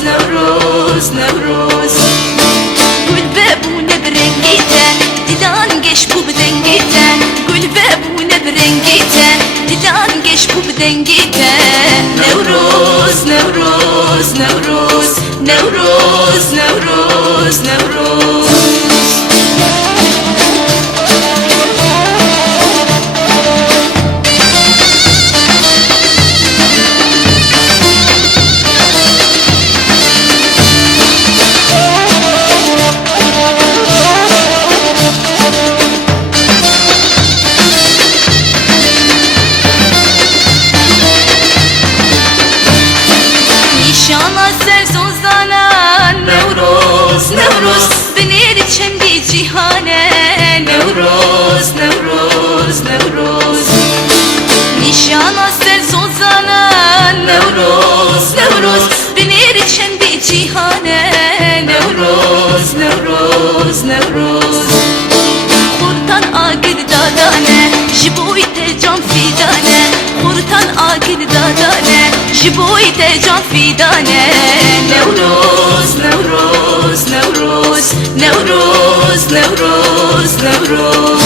نوروز نوروز قول بابونا برنجيته دلان قشبو بدنجيته قول بابونا برنجيته دلان قشبو بدنجيته نوروز نوروز نوروز نوروز نوروز نوروز نوروز نوروز بنير چندی جیهانه نوروز نوروز نوروز نشانا سر سوزانه نوروز نوروز بنير چندی جیهانه نوروز نوروز نوروز خورتان آگل دادانه جبوی تجان فیدانه خورتان آگل دادانه جبوی تجان فیدانه نوروز نوروز نوروز نوروز نوروز نوروز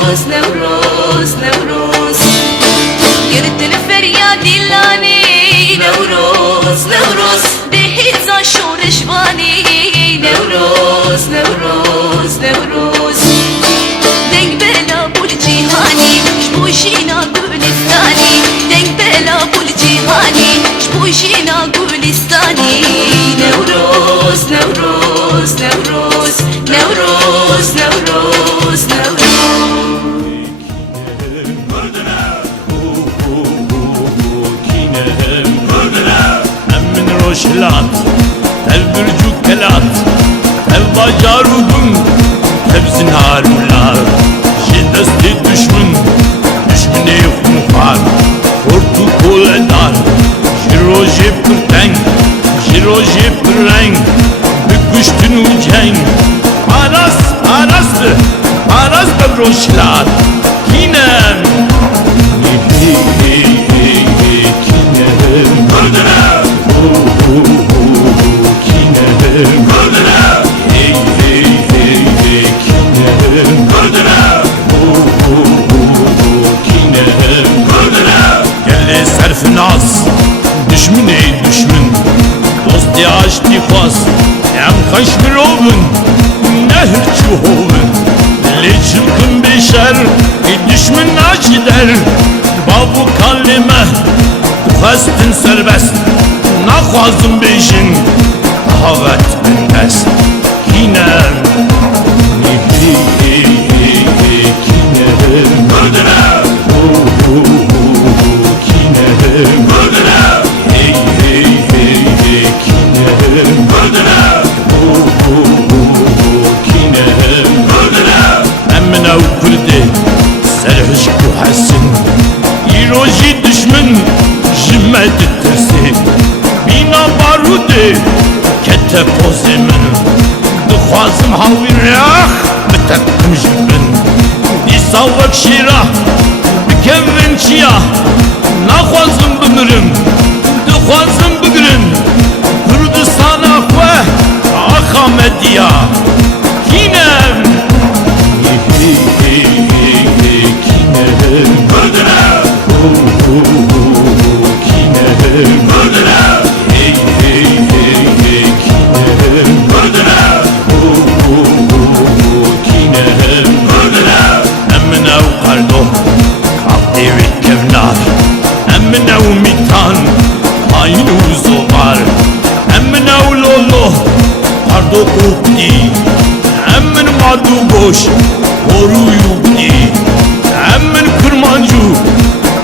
نوروز نوروز نوروز يردن فرياد اللاني نوروز نوروز بهيزا شورش واني نوروز نوروز نوروز دنگ بلا بول جيهاني شبوشينا گلستاني دنگ بلا بول جيهاني شبوشينا گلستاني نوروز نوروز نوروز نوروز نوروز نوروز روشلات تل برجو كلات تل باجارودun تل zinharular Jindasti düşmün düşmüne yok muhar Kortu kol edar Jiro jepırten Jiro jepırren Büküştün ucen Aras arastı Aras da roşlar Kinem Kinem Gördüler Kinem Gördüler Hey hey hey hey Kinem Gördüler Kinem Gördüler Gelle serfin az Düşmün ey düşmün Dost yaş tifas Em kaşmir olun Nehir çuhovun Le çılgın beşer Düşmün nacider Babu kallime Hastin serbest Nakhwazim bejin Havet bindest Kinem Kinem Gördüler Kinem Gördüler Hey hey hey hey Kinem Gördüler Kinem Gördüler Emmine ukurdi Serhiş kuhasin İroji düşmün Jimmet ettirsi Bina barude Kete pozimin Dıkhwazim havirah Bitekim jibin Disavak şirah Bikevin çiyah Nakhwazim bimirim Dıkhwazim bigirin Kurdistana xwe Akhamediya Kinem Kinem Gördüler Kinem Gördüler Hey hey hey hey Kinem Gördüler Kinem Gördüler Emmine ukardo Kaldevi kevnar Emmine umitan Hain uzobar Emmine ulolo Pardo kukdi Emmin madu boş Horu yukdi Emmin kırmancı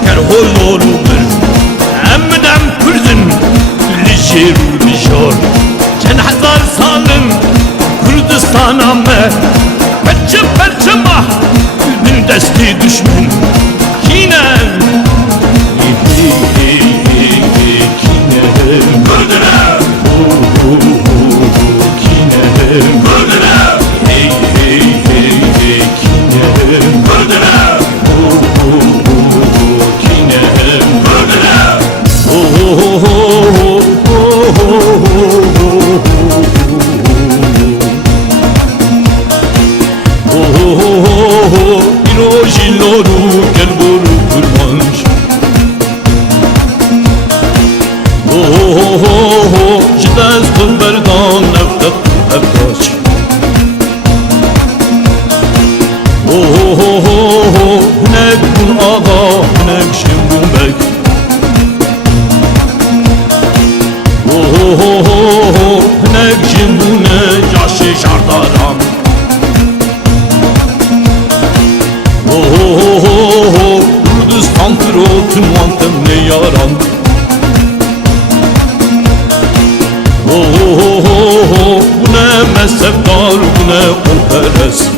Kerhol olur Emmin منم کردن لیجر و لیجار چند هزار سالن Kürdistan'ame Perçe perçe mah Dün desti düşmün Kinem Kinem Kurduna Kinem Kurduna Hey hey hey hey Kinem Kurduna Kinem Kurduna Loru gel boru kurmanş Jides kılberdan neftet evdaç Hünek bun ağa hünek şimbun bek Hünek şimbune caşı şardaran Kurdistan kırotun vantem ne yaran Bu ne mezheptar bu ne operes